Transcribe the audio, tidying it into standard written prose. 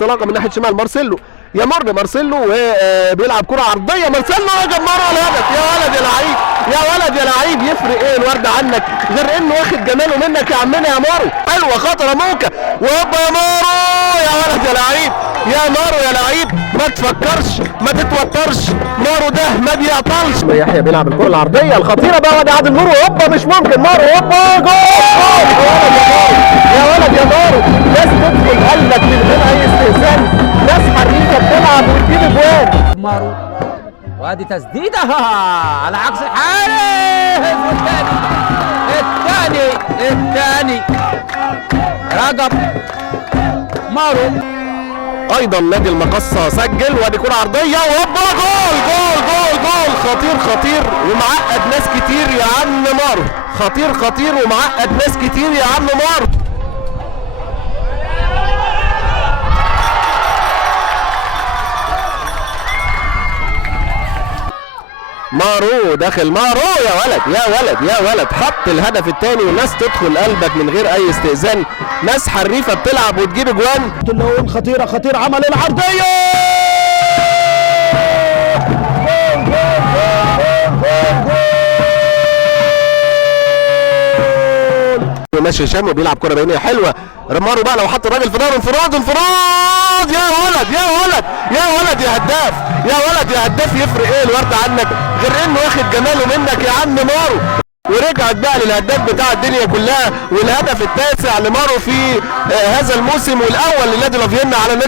انطلاقه من ناحيه شمال مارسيلو، يمر مارسيلو وبيلعب كره عرضيه، مارسيلو جمرها على الهدف. يا ولد يا لعيب، يا ولد يا لعيب، يفرق ايه الورد عنك غير انه واخد جماله منك يا عمنا يا مارو. حلوه خطره موكا، وهوبا يا مارو، يا ولد يا لعيب، يا مارو يا لعيب، ما تفكرش ما تتوترش، مارو ده ما بيعطلش. يحيى بيلعب الكره العرضيه الخطيره بقى، وادي عادل مارو، هوبا مش ممكن، مارو هوبا جول. يا ولد يا مارو، ناس تدخل قلبك من غير اي استئذان، ناس حريفه بتلعب وتجيب اجوان. مارو وادي تسديده على عكس الحارس، والثاني رجب مارو. ايضا نادي المقصه سجل، وادي كره عرضيه وهوبا جول جول جول جول. خطير خطير ومعقد ناس كتير يا عم مارو، خطير خطير ومعقد ناس كتير يا عم مارو. مارو داخل، مارو يا ولد يا ولد يا ولد، حط الهدف الثاني وناس تدخل قلبك من غير اي استئذان، ناس حريفه بتلعب وتجيب اجوان. اللون خطيره خطير، عمل العرضيه ماشي هشام وبيلعب كره بينيه حلوه، مارو بقى لو حط الراجل في دار انفراد، انفراد يا ولد يا ولد يا ولد يا هداف، يا ولد يا هداف، يفرق ايه الورد عنك غير انه واخد جماله منك يا عم مارو. ورجعت بقى للهداف بتاع الدنيا كلها، والهدف التاسع لمارو في هذا الموسم، والاول لنادي لافيينا على نادي